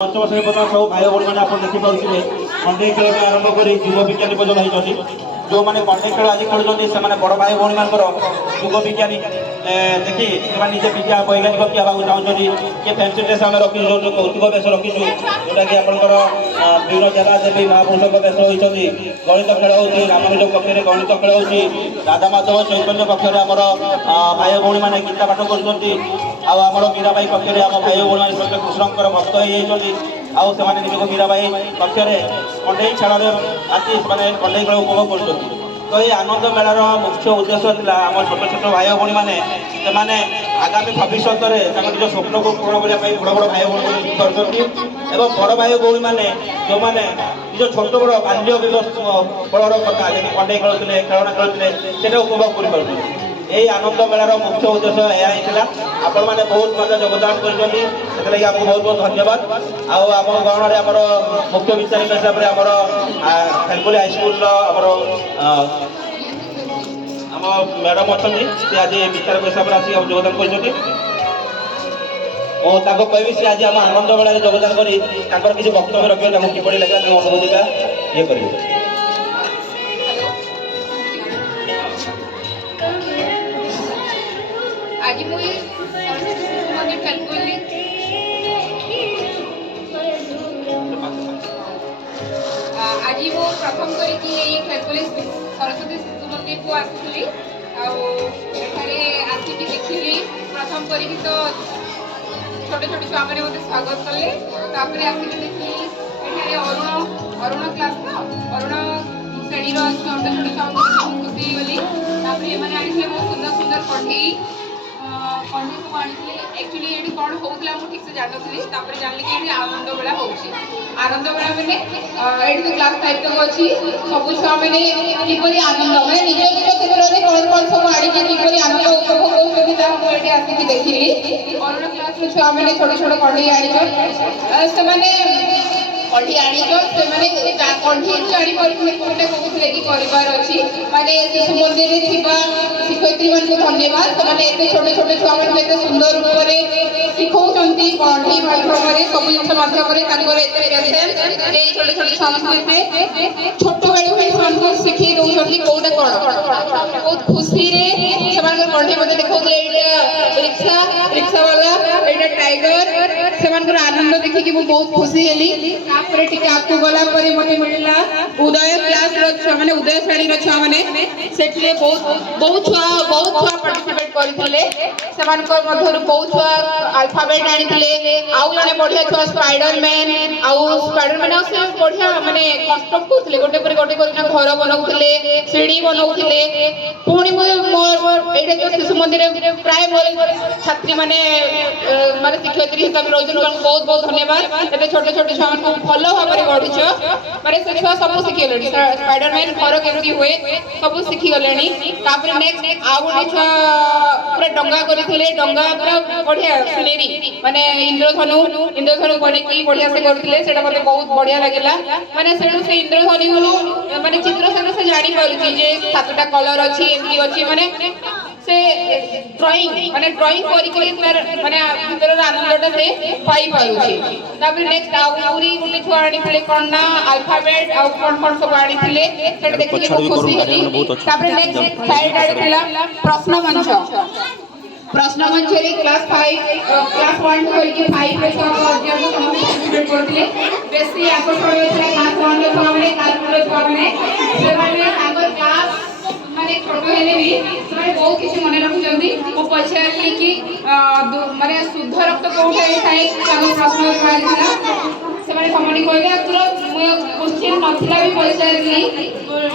पंचम श्रेणी पर्यटन सब भाई भाई मैंने आप देखिपे खंडे खेल आरंभ कर युव विज्ञानी पर्यटन होती जो मैंने खंडे खेल आज खेलुँच से बड़ भाई भाई मान युव विज्ञानी देखी से निजे विज्ञान वैज्ञानिक किए चाहते किए फैंसी ड्रेस आम रखी जो कौतुक बेस रखीचु जोटा कि आपंकर वीर जला देवी महापुरुषों बेस होती गणित खेल होती रामानुज कक्ष गणित खेल होती राधा माधव चैतन्य कक्ष आमर भाई भाई मैंने गीता पाठ कर मीराबाई कक्ष आम भाई भाई मैंने कृष्णकर भक्त हो आउ से मीराबाई कक्ष कंडे खेल आती कंडे खेल उपभोग कर तो ये आनंद मेलार मुख्य उद्देश्य था आम छोट छोट भाई भाई मैंने आगामी भविष्य में निज स्वप्न को पूर्ण करने बड़ बड़ भाई भाई कर बड़ भाई भाई मैंने जो मैंने निज छोट बड़ बाल्य बड़ कथा कंडे खेलुले खेलना खेलुले से उपभोग कर यही आनंद मेलार मुख्य उद्देश्य यह आपण मैंने बहुत मजा योगदान कर आपको बहुत बहुत धन्यवाद आम गणन आमर मुख्य विचारिक हिसाब से आमर खेलपुली हाईस्कल आम मैडम अच्छा सी आज विचारक हिसाब से आस योगदान कर कहबी सी आज आम आनंद मेला योगदान कर किसी वक्तव्य रखिए किपरि लगे अनुभूति ये करेंगे। आज मुझे आज वो प्रथम करके सरस्वती शिशु मंदिर को आसुली आसिक देखिली प्रथम कर तो छोटे छोटे छुआ मैंने मत स्वागत कले आसिक देखिए अरुण क्लास अरुण श्रेणी छोटे छोटे छुआ खुशी गली आनी बहुत सुंदर सुंदर कढ़ई कंडे सब आनी एक्चुअली ये कौन होता मुझे ठीक से जानती जानी कि ये आनंद बेला हो आनंद बेला मैंने ये तो क्लास 5 तक अच्छी सब छुआ मैंने किपरि आनंद मैं निज निज क्षेत्र में कौन कौन सब आड़ी किपरि आनंद उपभोग होती आसिक देखिली अरुण क्लास छुआ मैंने छोटे छोटे कंडे आनी से कंठी आनीच से कंठी जापारे कहते कि करार अच्छी माने शिशु मंदिर शिक्षयित्री मान धन्यवाद से छोटे छोटे छुआ मैंने सुंदर रूप से शिखौती कंठी माध्यम सब जिन माध्यम छोटे छोटे छुआ छोट बेलू शिखी दौरान कौटा कौन बहुत खुशी कंठी मत देखते रिक्शा रिक्शा वाला यहाँ टाइगर से आनंद देखिए मुझे बहुत खुशी हेली आपको गला मत मिलला उदय क्लास मैंने उदय श्रेणी छुआ मैंने बहुत छुआ पार्टिसिपेट करते बहुत छुआ अल्फाबेट आनी आउ जड़े बढ़िया छुआ स्पाइडर मैन से बढ़िया माने कंस्ट्रक्ट करते गोटे पर गोटे घर बनाऊे सीढ़ी बनाऊे पुणी मुझे जो शिशु मंदिर प्राय मोर छात्री मैंने माने शिक्षयित्री हिसाब से रोज बहुत बहुत धन्यवाद एत छोटे छोटे छुआ भल भाव में गढ़ीच माने से छुआ सब शिखिले स्पाइडरमैन घर केमती हुए सब शिखिगले नेक्स्ट आउ गोटे छुआ पूरा डंगा करते डंगा पूरा बढ़िया सिनेरी माने इंद्रधनु बनिकी बढ़िया से करते मत बहुत बढ़िया लगे माने से इंद्रधनु माने चित्र से जानी पारे सातटा कलर अच्छी एमती अच्छी माने से ड्राइंग माने ड्राइंग करी माने भीतर आनंदटा से पाई पारुछि नेक्स्ट आउरी गोटे छुआ आनी कौन ना अल्फाबेट आउ कौन कौन सब आनी सेटा देखिए बहुत खुशी हेली नेक्स्ट साइड आड़ी प्रश्न मंच रे क्लास 1 करके 5 रे पार्टिसिपेट करथिले बेसी आकर्षण होइଥିଲା क्लास 1 रे हमने कैलकुलेट करने से माने क्लास माने छोटो हेले भी से बहुत किसी मन रखुचंदी वो पछारली कि माने शुद्ध रक्त कोठे थाए ताको प्रश्न मारिला से माने कमनी कहले क्वेश्चन नथिला भी पछारली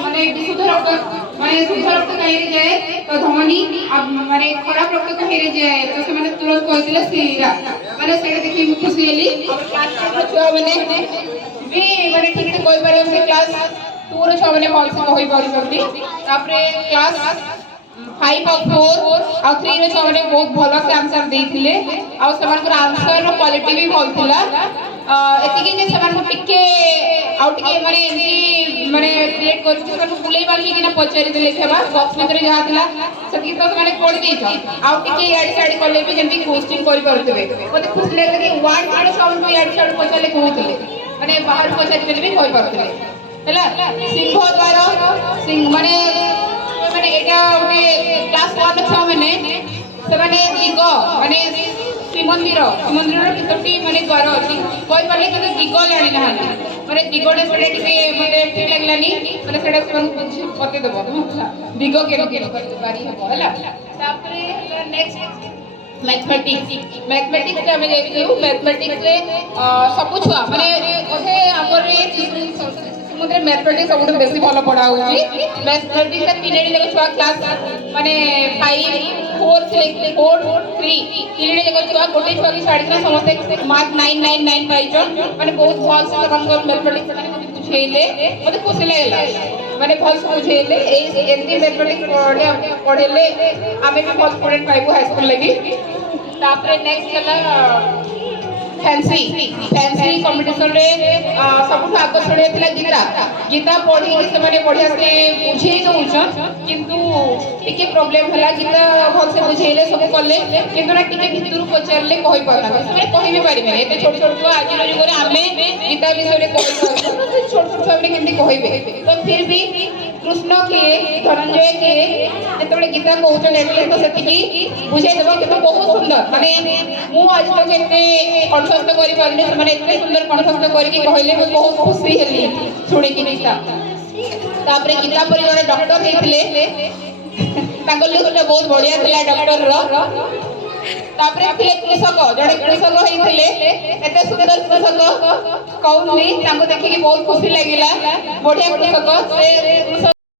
माने शुद्ध रक्त माने शुद्ध रक्त कहीं जाए तो धमनी माने खराब रक्त कहीं जाए तो से माने तुरंत कहतिले सीरा माने से देखि खुशी हेली क्लास छुआ माने भी माने ठीक से कोई पारे से क्लास 2 रे छुआ माने भल से कहि पारुछंती तापरे क्लास 5 और 4 और 3 रे छुआ माने बहुत भल से आंसर देथिले और समान आंसर रो क्वालिटी भी भल थिला एतिकी जे समान टिके आउ टिके माने एंती माने क्रिएट कर से बुले बाकी कि ना पचारि देले छबा बॉक्स में जहा थिला सती तो माने कोड देछ आउ टिके याड साइड करले भी जेंती क्वेश्चन करि करथबे मते खुश लागले कि वर्ड वर्ड साउंड को याड साइड पचाले कहउतले माने बाहर पचारि देले भी कहि करथबे हैला सिंह द्वार सिंह माने माने एटा ओटे क्लास 1 छ माने से माने दिग माने श्रीमंदिर कितोटी माने घर अछि कोइ माने कि दिग जानि ना माने दिगडे सेडे टिके मते ठीक लागलानी माने सेडा से पते देबो दिग के बारी हेबो हला तापरे नेक्स्ट मैथमेटिक्स हमें देखियो मैथमेटिक्स रे सब छुआ माने ओथे हमर मुझे मैथमेटिक्स सब बेसी भलो पढ़ा होची मैथमेटिक्स का तीन जगह छुआ क्लास माने 5 4 3 तीन जगह छुआ गोटे छुआ की साड़ी का समस्त मार्क 999 पाइजो माने बहुत भल से सब मैथमेटिक्स माने बुझेले मते खुशी लागला माने भल से बुझेले एंती मैथमेटिक्स पढ़ेले आमे भी बहुत स्टूडेंट पाइबो हाई स्कूल लगी तापरे नेक्स्ट चला फैंसी कंपटीशन रे सबुठ आकर्षणीय थिला गीता पढ़ी से माने बढ़िया से बुझे दउछन किंतु टिके प्रॉब्लम हला गीता भल से बुझेले सब करले किंतु ना टिके भितरु पचारले कहि पाना से कहि भी परिबे एते छोट छोट को आज युग रे आमे गीता विषय रे कहि छोट छोट छबे केंदी कहिबे तो फिर भी कृष्ण के धनंजय के जेतबे गीता कहउछन एटले तो सेति बुझे देबो कि बहुत सुंदर माने मु आज तक एते कंठस्थ करि पारले माने एते सुंदर कंठस्थ करि के कहले मैं बहुत खुशी हेली सुनि कि गीता तापरे गीता परि जने डॉक्टर हेथिले तांको लोकटा बहुत बढ़िया थिला डॉक्टर रो तापरे थिले कृषक जने कृषक हेथिले एते सुंदर कृषक कौनली तांको देखि के बहुत खुशी लागिला बढ़िया कृषक से कृषक